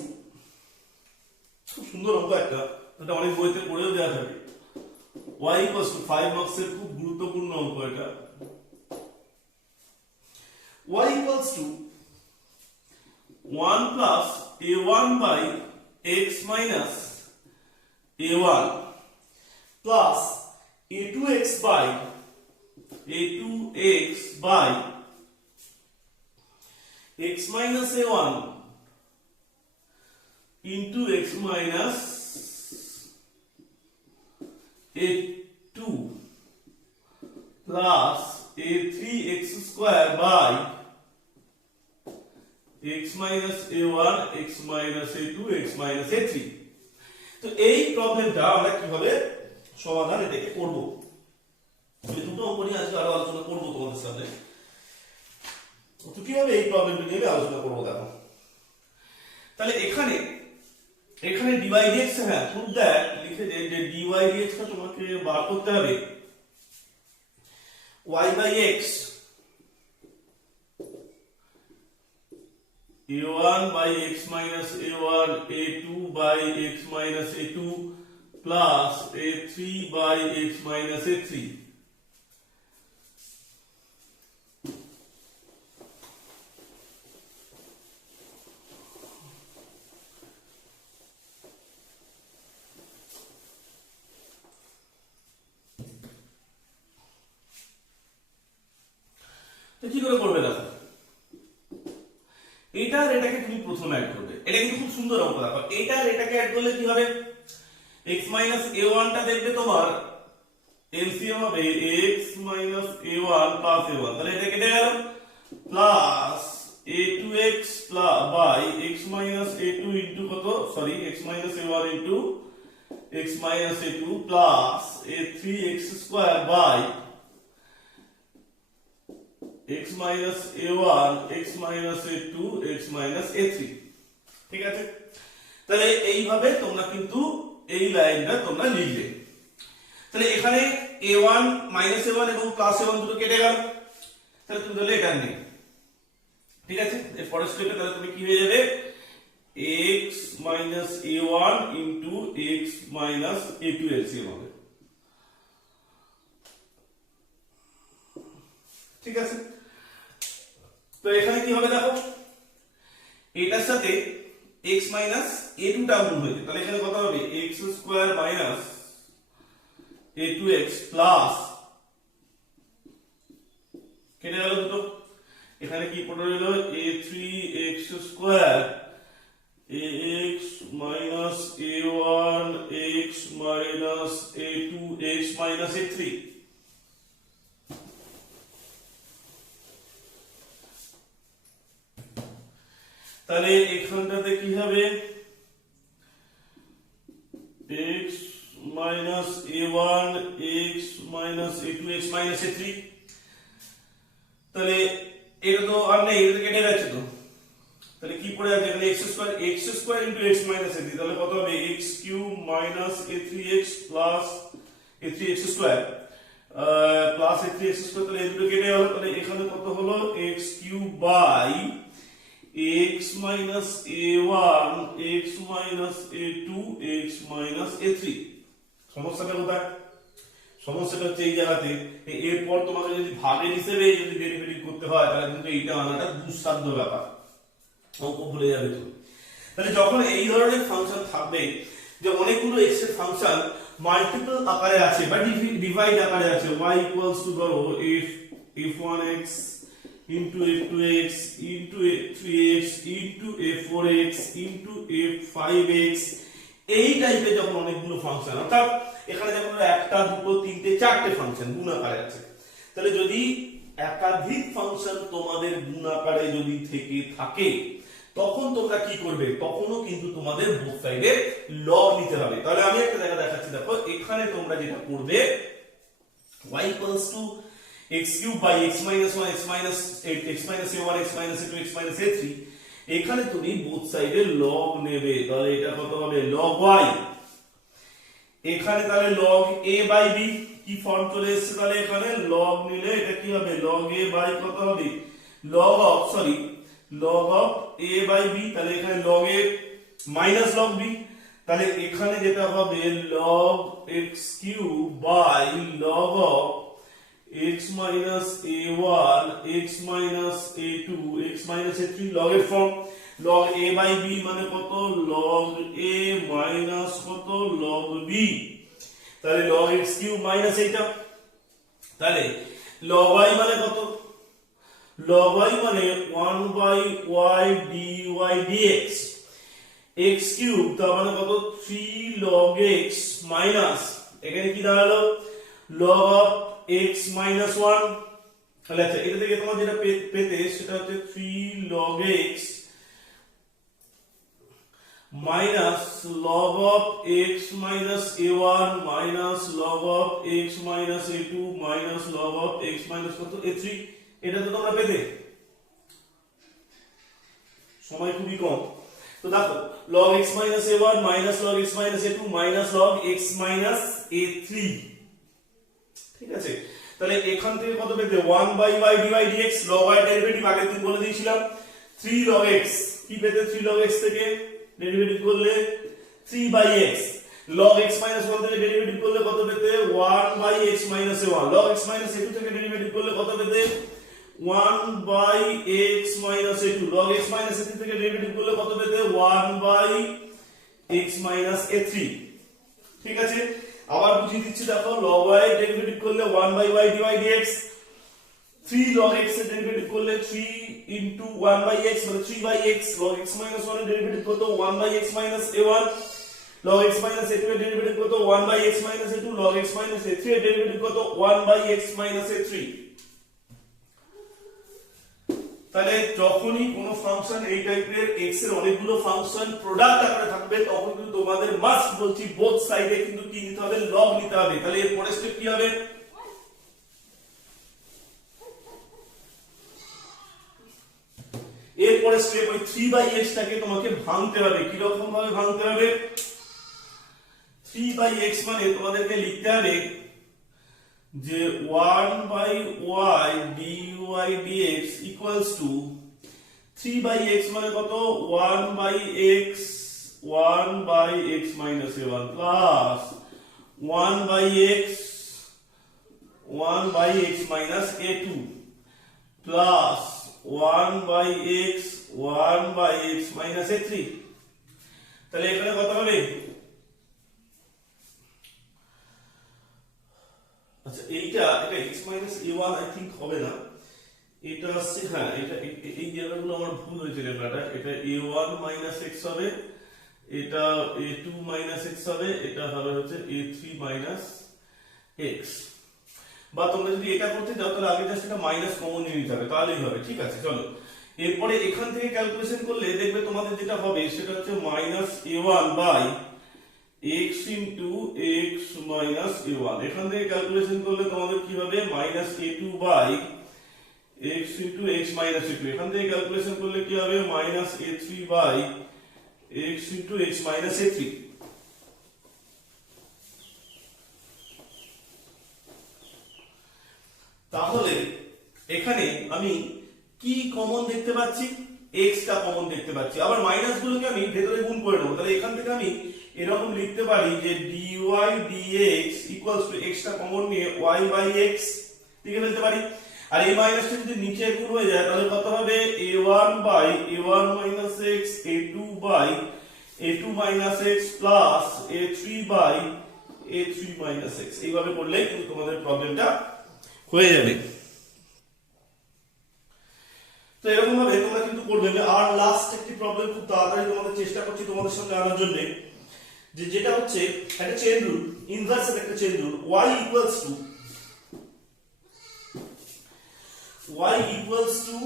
খুব সুন্দর অঙ্ক একটা, এটা অনেক বইতে পড়েও দেওয়া থাকে। y equals to 5 মার্কস এর খুব গুরুত্বপূর্ণ অঙ্ক এটা। y equals to 1 plus a1 by x minus a1 plus a2x by x minus a1 into x minus a2 plus a3x square by x minus a1 x minus a2 x minus a3। তো এই প্রবলেমটা আমরা কিভাবে সমাধান এটাকে করব, এই দুটো অঙ্ক নিয়ে আজকে আরো আলোচনা করব তোমাদের সামনে। তো কিভাবে এই প্রবলেমটা নিয়ে আলোচনা করব দেখো। তাহলে এখানে dy dx, হ্যাঁ প্রুভ দ্যাট লিখে যে dy dx টা তোমাকে বার করতে হবে y by x, a1 by x minus a1 a2 by x minus a2 plus a3 by x minus a3। তো কি করে করবে দেখো, এটা আর এটাকে তুমি প্রথমে অ্যাড করবে, এটা কিন্তু খুব সুন্দর অঙ্ক দেখো। এটা আর এটাকে অ্যাড করলে কি হবে, x minus a1 টা দেখবে তোমার এলসিএম হবে x minus a1 plus a1, তাহলে এটা কেটে গেল, plus a2x by x minus a2 into কত, sorry x minus a1 into x minus a2 plus a3x square by x minus a1 x minus a2 x minus a3। ঠিক আছে, তাহলে এইভাবে তোমরা কিন্তু এই লাইনটা তোমরা লিখবে। তাহলে এখানে a1 minus a1 এবং প্লাস a1 দুটো কেটে গেল, তাহলে তুমি ধরলে এটা নেই। ঠিক আছে, এর পরের স্টেপে তাহলে তুমি কি হয়ে যাবে, x minus a1 into x minus a2 LCM হবে। ঠিক আছে, তো এখানে কি হবে দেখো, এটার সাথে x minus a2 টা গুণ হয়ে যাবে, তাহলে এখানে কত হবে, x square minus a2x plus, কেটে গেল দুটো, এখানে কি পড়ে রইল, a3x square ax minus a1 x minus a2 x minus a3। তাহলে এখানটাতে কি হবে, x minus a1 x minus a2 x minus a3। তাহলে এটা তো আর নেই, এটা কেটে গেছে, তো তাহলে কি পড়ে আছে এখানে, x square into x minus a3, তাহলে কত হবে, x cube minus a3x plus a3x square plus a3x square, তাহলে এই দুটো কেটে গেল, তাহলে এখানে কত হলো, x cube by x minus a1 x minus a2 x minus a3। সমস্যাটা কোথায়, সমস্যাটা হচ্ছে এই জায়গাতে, এরপর তোমাকে যদি ভাগের হিসেবে যদি ডেরিভেটিভ করতে হয় তাহলে কিন্তু এইটা আনাটা দুঃসাধ্য ব্যাপার, অঙ্ক ভুলে যাবে তুমি। তাহলে যখন এই ধরনের ফাংশন থাকবে যে অনেকগুলো x এর ফাংশন মাল্টিপল আকারে আছে বা ডিভাইড আকারে আছে y ইকুয়ালস টু ধরো f1x into f2x into f3x into f4x into f5x এই টাইপের যখন অনেকগুলো ফাংশন, অর্থাৎ এখানে যখন একটা দুটো তিনটে চারটে ফাংশন গুণ আকারে আছে, তাহলে যদি একাধিক ফাংশন তোমাদের গুণ আকারে যদি থেকে থাকে তখন তোমরা কি করবে, তখনও কিন্তু তোমাদের বোথ সাইডে লগ নিতে হবে। তাহলে আমি একটা জায়গা দেখাচ্ছি, দেখো এখানে তোমরা যেটা করবে y equals to x cube by x minus 1 x minus 8 x minus a1 x minus a2 x minus a3, এখানে তুমি বোথ সাইডে লগ নেবে। তাহলে এটা কত হবে, log y। এখানে তাহলে log a by b কি ফর্ম চলে এসেছে, তাহলে এখানে log নিলে এটা কি হবে, log a by কত হবে, log of a by b, তাহলে এখানে log a minus log b, তাহলে এখানে যেটা হবে log x cube by log of x minus a1 x minus a2 x minus a3 log এর form, log a by b মানে কত, log a minus কত, log b, তাহলে log x cube minus এইটা, তাহলে log y মানে কত, log y মানে 1 by y dy dx, x cube তার মানে কত, 3 log x minus এখানে কি দাঁড়ালো log of x minus 1, তাহলে আচ্ছা এটা থেকে তোমার যেটা পেতে সেটা হচ্ছে 3 log x minus log of x minus a1 minus log of x minus a2 minus log of x minus কত a3, এটা তো তোমরা পেতে, সময় খুবই কম। তো দেখো log x minus a1 minus log x minus a2 minus log x minus a3, ঠিক আছে। তাহলে এখান থেকে কত পেতে, 1 by y dy dx, log y derivative আগের দিন বলে দিয়েছিলাম 3 log x, কি পেতে 3 log x থেকে ডেরিভেটিভ করলে 3 by x, log x minus 1 থেকে ডেরিভেটিভ করলে কত পেতে 1 by x minus a1, log x minus a2 থেকে ডেরিভেটিভ করলে কত পেতে 1 by x minus a2, log x minus a3 থেকে ডেরিভেটিভ করলে কত পেতে 1 by x minus a3, ঠিক আছে। আবার বুঝিয়ে দিচ্ছি, দেখো log y এর ডেরিভেটিভ করলে 1 by y dy dx, 3 log x এর ডেরিভেটিভ করলে 3 into 1 by x মানে 3 by x, log x minus 1 এর ডেরিভেটিভ কত 1 by x minus a1, log x minus a2 এর ডেরিভেটিভ কত 1 by x minus a2, log x minus a3 এর derivative কত 1 by x minus a3। তাহলে যখনই কোনো ফাংশন এই টাইপের x এর অনেকগুলো ফাংশন প্রোডাক্ট আকারে থাকবে তখন কিন্তু তোমাদের মাস্ট বলছি বোথ সাইডে কিন্তু কি নিতে হবে, লগ নিতে হবে। তাহলে এর পরের স্টেপ কি হবে, এর পরের স্টেপ ওই 3 by x টাকে তোমাকে ভাঙতে হবে। কি রকম ভাবে ভাঙতে হবে, 3 by x মানে তোমাদেরকে লিখতে হবে যে 1 by y dy dx equals to 3 by x মানে কত 1 by x minus a1 plus 1 by x minus a2 plus 1 by x minus a3, তাহলে এখানে কত হবে, আচ্ছা এটা x minus a1 I think হবে না, এটা আসছে, হ্যাঁ এটা এই জায়গাগুলো আমার ভুল হয়েছে লেখাটা, এটা a1 minus x হবে, এটা a2 minus x হবে, এটা হবে হচ্ছে a3 minus x, বা তোমরা যদি এটা করতে যাও তাহলে আগে জাস্ট এটা মাইনাস কমন নিয়ে নিতে হবে, তাহলেই হবে। ঠিক আছে, চলো এরপরে এখান থেকে ক্যালকুলেশন করলে দেখবে তোমাদের যেটা হবে সেটা হচ্ছে minus a1 by x into x minus a1, এখান থেকে ক্যালকুলেশন করলে তোমাদের কি হবে minus a2 by x into x minus a2, এখান থেকে ক্যালকুলেশন করলে কি হবে minus a3 by x into x minus a3। তাহলে এখানে আমি কি কমন দেখতে পাচ্ছি, x টা কমন দেখতে পাচ্ছি, আবার মাইনাস গুলোকে আমি ভেতরে গুণ করে নেব। তাহলে এখান থেকে আমি এরকম লিখতে পারি যে dy dx equals to x টা কমন নিয়ে y by x লিখে ফেলতে পারি, আর এই মাইনাসটা যদি নিচে গুণ হয়ে যায় তাহলে কত হবে a1 by a1 minus x, a2 by a2 minus x plus a3 by a3 minus x এইভাবে করলেই কিন্তু তোমাদের প্রবলেমটা হয়ে যাবে। তো এরকম ভাবে তোমরা কিন্তু করবে। আর লাস্ট একটি প্রবলেম খুব তাড়াতাড়ি তোমাদের চেষ্টা করছি তোমাদের সামনে আনার জন্য, যে যেটা হচ্ছে একটা চেইন রুল, ইনভার্সের একটা chain rule, y equals to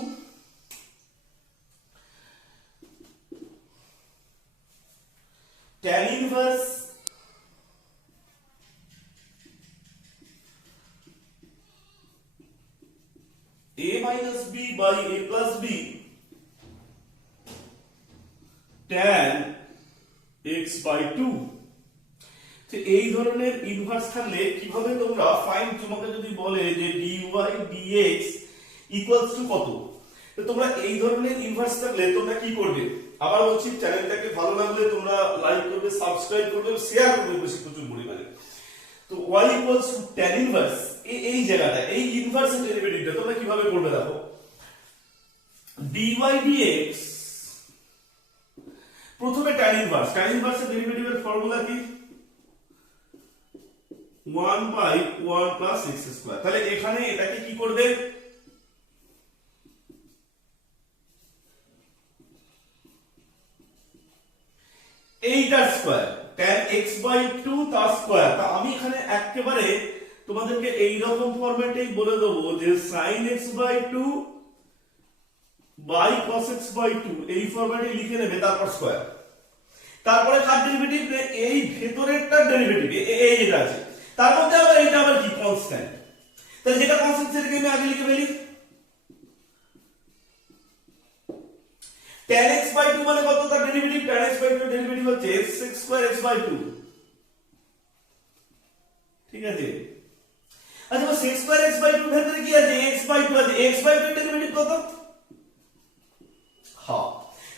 tan inverse a minus b by a plus b tan x by 2। তো এই ধরনের ইনভার্স থাকলে কিভাবে তোমরা ফাইন্ড, তোমাকে যদি বলে যে dy dx ইকুয়ালস টু কত, তো তোমরা এই ধরনের ইনভার্স থাকলে তোমরা কি করবে? আবার বলছি, চ্যানেলটাকে ভালো লাগলে তোমরা লাইক করবে, সাবস্ক্রাইব করবে, শেয়ার করবে বেশি প্রচুর পরিমাণে। তো y equals two tan inverse, এই জায়গাটা, এই ইনভার্সের ডেরিভেটিভটা তোমরা কিভাবে করবে দেখো। dy dx, প্রথমে tan ইনভার্সের ডেরিভেটিভের ফর্মুলা কি? 1 by 1 plus x square। তাহলে এখানে এটাকে কি করবে? এইটার স্কয়ার, tan x by 2 তার স্কয়ার। তা আমি এখানে একেবারে তোমাদেরকে এই রকম ফরম্যাটেই বলে দেবো যে sin x by 2 by cos x by 2 এই ফরম্যাটে লিখে নেবে, তারপর স্কয়ার, তারপরে কার ডেরিভেটিভ? এই ভেতরেরটার ডেরিভেটিভ, এই যেটা আছে তার মধ্যে আবার এইটা আবার কি? কনস্ট্যান্ট। তাহলে যেটা কনস্ট্যান্ট সেটাকে আমি আগে লিখে ফেলি। tan x by 2 মানে কত? তার ডেরিভেটিভ, tan x by 2 এর ডেরিভেটিভ হচ্ছে x square x by 2। ঠিক আছে? আচ্ছা, x square x by 2 এর ভেতরে কি আছে? x by 2 আছে। x by 2 এর ডেরিভেটিভ কত? হ্যাঁ।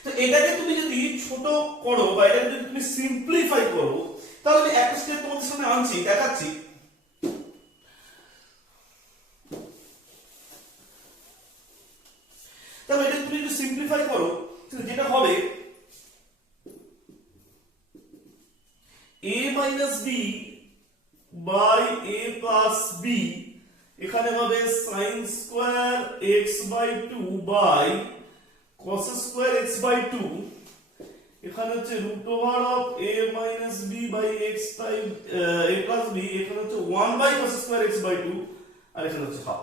তো এটাকে তুমি যদি ছোট করো বা এটাকে যদি তুমি সিম্পলিফাই করো, তাহলে আমি একটা স্টেপ তোমাদের সামনে আনছি, দেখাচ্ছি। তাহলে এটা তুমি যদি সিম্পলিফাই করো, যেটা হবে a minus b by a plus b, এখানে হবে sin square x by 2 by cos square x by 2, এখানে হচ্ছে root over of a minus b by x by a plus b, এখানে হচ্ছে 1 by cos square x by 2, আর এখানে হচ্ছে half.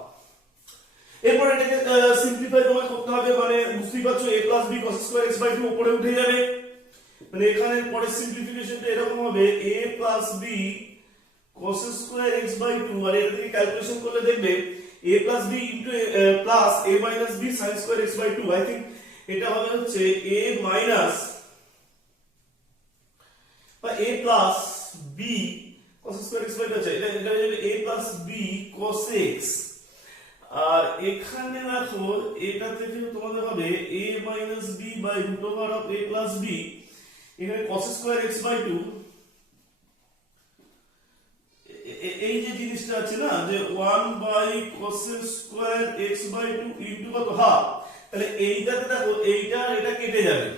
এরপর এটাকে সিম্পলিফাই তোমাকে করতে হবে, মানে বুঝতেই পারছো a plus b cos square x by 2 উপরে উঠে যাবে, মানে এখানে পরের সিম্পলিফিকেশনটা এরকম হবে a plus b cos square x by 2, আর এটা থেকে ক্যালকুলেশন করলে দেখবে a plus b into plus a minus b sin square x by 2। I think এটা হবে হচ্ছে a minus বা a plus b cos square x by 2 আছে, এটা হবে a plus b cos x। আর এখানে দেখো এটা থেকে তোমাদের হবে a minus b by root over of a plus b, এখানে cos square x by 2, এই যে জিনিসটা আছে না যে 1 by cos square x by 2 into কত? হাফ। তাহলে এইটাতে দেখো এইটা আর এটা কেটে যাবে,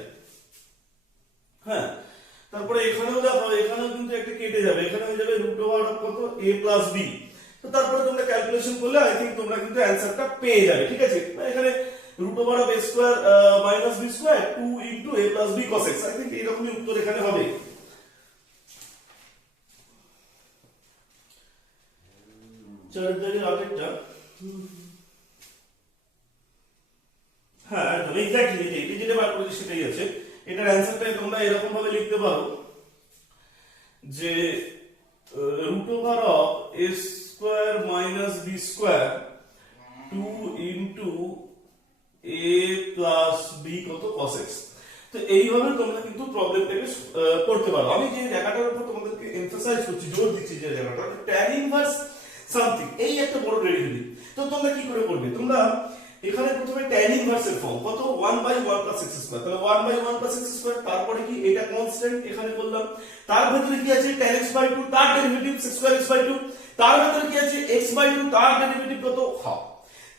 হ্যাঁ। তারপরে এখানেও দেখো, এখানেও কিন্তু একটা কেটে যাবে, এখানে হয়ে যাবে root over of কত? a plus b। তো তারপরে তোমরা ক্যালকুলেশন করলে আই থিংক তোমরা কিন্তু অ্যানসারটা পেয়ে যাবে। ঠিক আছে? এখানে root over of a square minus b square 2 into a plus b cos x, I think এরকমই উত্তর এখানে হবে। চারদিকে আরেকটা, হ্যাঁ একদম এক্স্যাক্টলি এই যেটা বার করেছি সেটাই আছে। এটার অ্যানসারটা তোমরা এরকম ভাবে লিখতে পারো যে root over of a square minus b square 2 into a plus b কত? cos x। তো এইভাবে তোমরা কিন্তু প্রবলেমটাকে করতে পারো। আমি যে জায়গাটার উপর তোমাদেরকে এমফাসাইজ করছি, জোর দিচ্ছি, যে জায়গাটা tan ইনভার্স সামথিং, এই একটা বড় ডেরিভেটিভ। তো তোমরা কি করে করবে? তোমরা এখানে প্রথমে tan ইনভার্স এর ফর্ম কত? 1 by 1 plus x square। তাহলে 1 by 1 plus x square, তারপরে কি এটা কনস্ট্যান্ট এখানে বললাম, তার ভিতরে কি আছে? tan x by 2 তার derivative x square x by 2, তার ভিতরে কি আছে? x by 2 তার ডেরিভেটিভ কত? হাফ।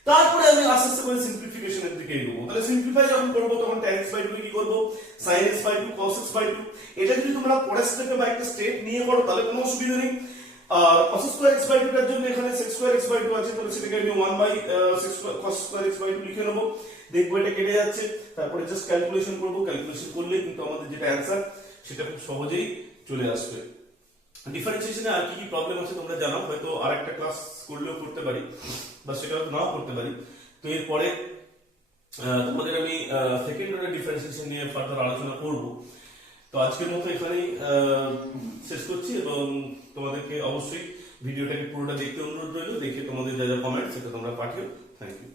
তারপরে আমি আস্তে আস্তে করে সিম্পলিফিকেশনের দিকে এগোবো। তাহলে সিম্পলিফাই যখন করবো তখন tan x by 2 কি করবো, sin x by 2 cos x by 2। এটা যদি তোমরা পরের স্টেপে বা একটা স্টেপ নিয়ে করো তাহলে কোনো অসুবিধা নেই। আর cos স্কয়ার x by 2 এর জন্য এখানে sec স্কয়ার x by 2 আছে, তাহলে সেটাকে আমি 1 by cos square x by 2 লিখে নেবো। দেখবো এটা কেটে যাচ্ছে, তারপরে জাস্ট ক্যালকুলেশন করবো, ক্যালকুলেশন করলে কিন্তু আমাদের যেটা অ্যানসার সেটা খুব সহজেই চলে আসবে। ডিফারেন্সিয়েশনে আর কি কি প্রবলেম আছে তোমরা জানাও, হয়তো আরেকটা ক্লাস করলেও করতে পারি বা সেটা হয়তো নাও করতে পারি। তো এরপরে তোমাদের আমি সেকেন্ড অর্ডার ডিফারেন্সিয়েশন নিয়ে ফার্দার আলোচনা করব। তো আজকের মতো এখানেই শেষ করছি, এবং তোমাদেরকে অবশ্যই ভিডিওটাকে পুরোটা দেখতে অনুরোধ রইল। দেখে তোমাদের যা যা কমেন্ট সেটা তোমরা পাঠিও। Thank you.